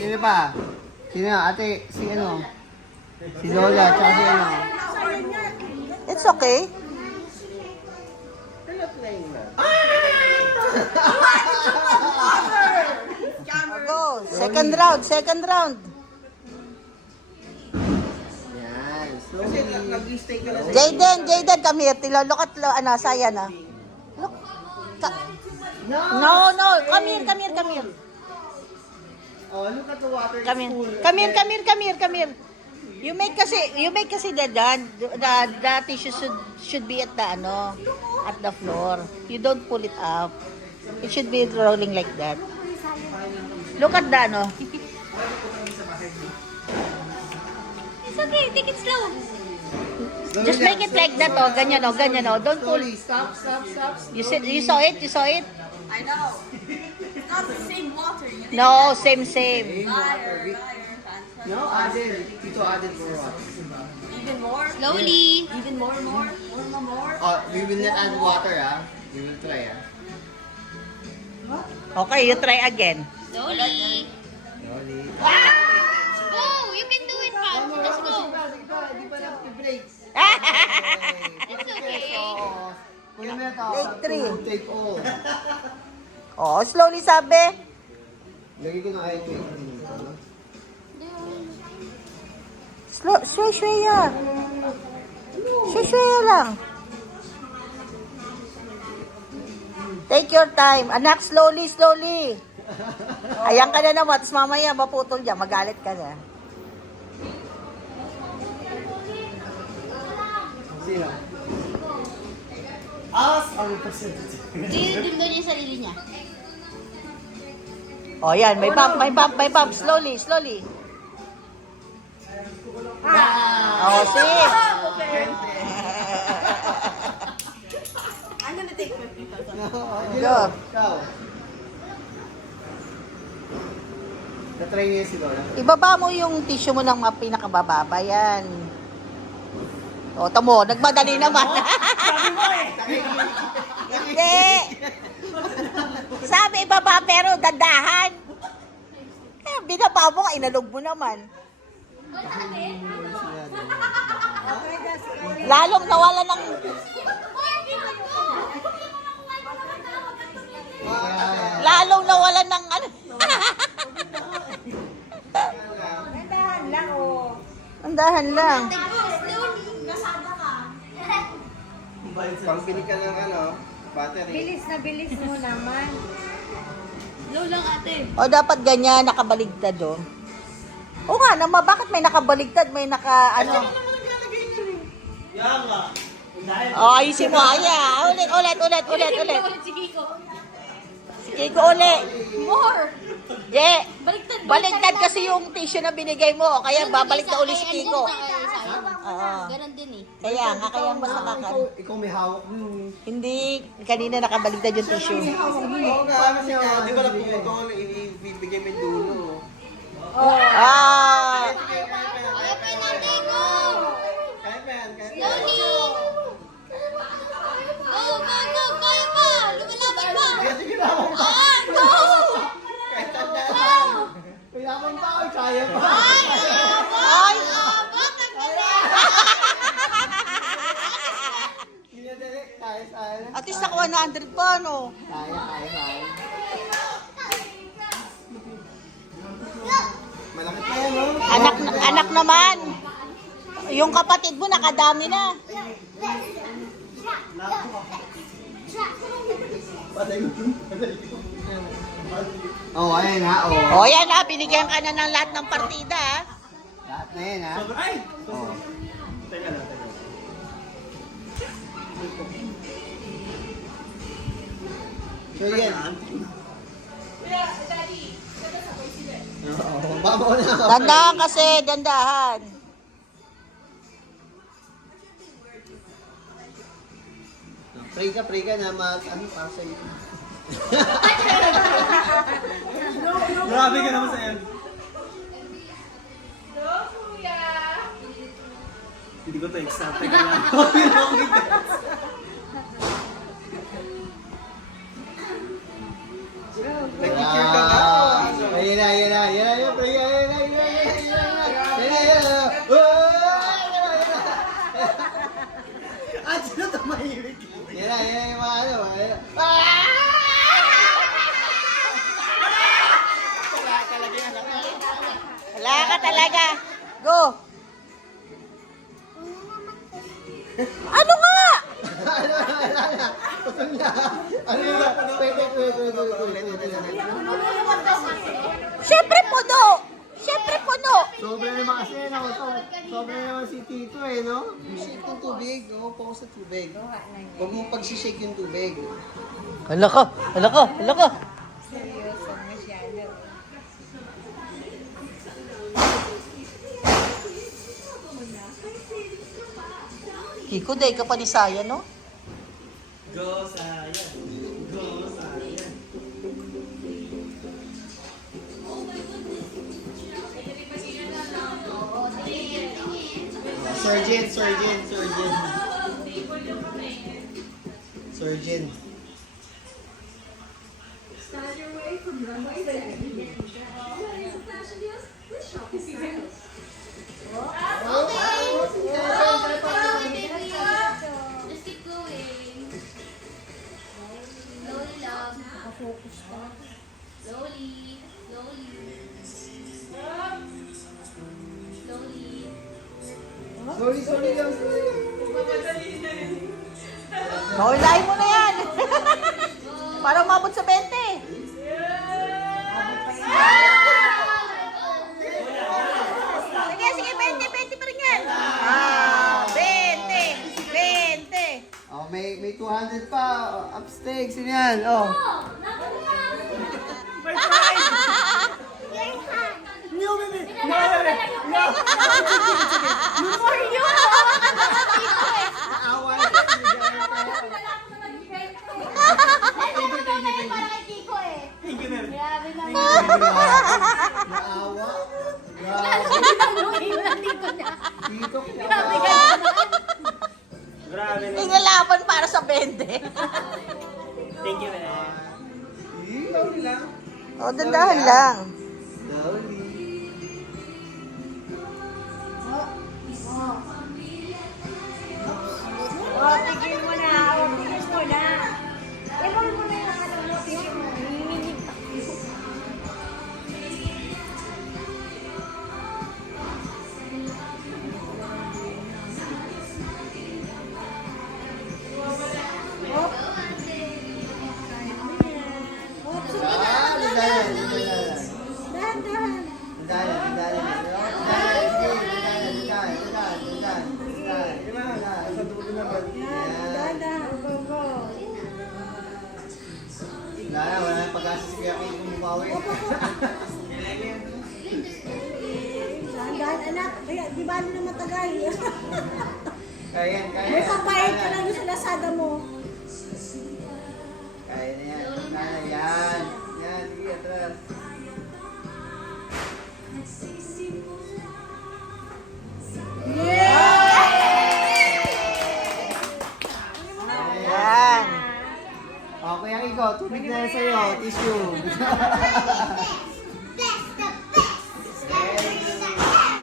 Sino pa? Sino? Ate, si ano? Si Lola, tsaka si ano? It's okay. Go. Second round, second round. Yan, slowly. Jaden, come here. Look at, Sayan, Look. No, come here. Oh, look at the water. Come here. You make kasi the tissue should be at the floor. You don't pull it up. It should be rolling like that. Look at the It's okay, take it slow. Just make it like that, ganyan, Don't pull. Slowly, stop. You saw it? I know. It's not the same water. You No, same. liar. No, added. Tito added more water. Even more? Slowly. Even more? We will not add water, We will try, Okay, you try again. Slowly. Slowly. Go! You can do it, Pat. Let's go. Di ba lang i-breaks? It's okay. Kuya Meto. Take 3. Take all. Slowly sabi. Lagay ko na kayo ito. Shwaya. Shwaya lang. Take your time. Anak, slowly. Ayan ka na naman. Tapos mamaya maputol dyan. Magalit ka na. Sino? As ang percentage. Dito niya yung sarili niya. Yan. May bump. Slowly. See? I'm gonna take 50,000. Go. Ikaw. Na-try niya si Lola. Ibaba mo yung tissue mo ng pinakabababa. Yan. Tamo. Nagmadali naman. Hindi. Sabi ibaba pero dandahan. Binaba mo, inalog mo naman. Lalong nawala ng... Lalong nawala ng ano. Andahan lang. Pang-bili ka ng battery. Bilis mo naman. Low lang ate. Dapat ganyan, nakabaligtad, O nga, bakit may nakabaligtad, may ayusin mo, Ulit. Si Kiko. Kiko, ulit. More. Baligtad kasi yung tissue na binigay mo, kaya babalik na ulit si Kiko. Ganon din Kaya mas nakaka... Ikaw may hawak mo. Hindi, kanina nakabaligtad yung tissue. Oo nga, kasi di ba lang pumunta ibibigay mo yung dulo. Ah! Kaya pa natin, go! Kaya pa yan. Slowly! Go! Kaya pa! Lumalaban pa! Sige na. Go! Kahit tandaan. Mayaman pa ako, kaya pa. Ay! Abot ang galing! Kaya. At least naka 100 pa, no? Kaya. Malaki pa yan, no? Anak naman. Yung kapatid mo nakadami na. Oh, ayun ha. O yan ha, binigyan ka na ng lahat ng partida ha. Lahat na yan ha. Ay! Oh. Teka lang, teka lang. So yan. Oo, babaw na ako. Dandahan kasi, dandahan. Pray ka na ano para sa'yo. Grabe ka naman sa yan. Hindi ko to exact. Teka lang. Nag-picture ka nga. Ayun na, pray, ayun na. Ah, sino to mahilig? Yan na, yung mga ano. Wala ka talaga. Go. Ano nga? Ano yun? Wait. Siyempre puno. Siyempre puno. Sobra naman kasi, no? Sobra naman si Tito eh, no? Shake yung tubig, no? Focus sa tubig. Huwag mong pagsishake yung tubig. Hala ka. Seryoso masyado. Kiko, day ka pa ni Saya, no? Go, Sayan. Go, Sayan. Surgeon. Just keep going. Slowly, love. Slowly. Sorry lang. Maulayin mo na yan. Para umabot sa 20. Sige, 20 pa rin yan. 20. Oh, may 200 pa. Upstakes, yun yan. Oh. No, baby! No, baby! No! Naawa na. Thank you, baby. Naawa. Tito, Grabe na. Inalaban para sa 20. Thank you, baby. Slowly lang. O, dandahan lang. Slowly. Tigil mo na. Tigil mo na. I-roll mo na yung ano mo. Tigil mo. Nanginginig pa. Wala na pag-asa si Kuya Kiko bumawi. Dahan, anak. Di ba ano na matagal? Kaya. May papayad ka lang sa Lazada mo. Kaya na yan. Yan. Sige, atras. Yan. Oh, Kuya Kiko, tubig na yan sa'yo. Tissue.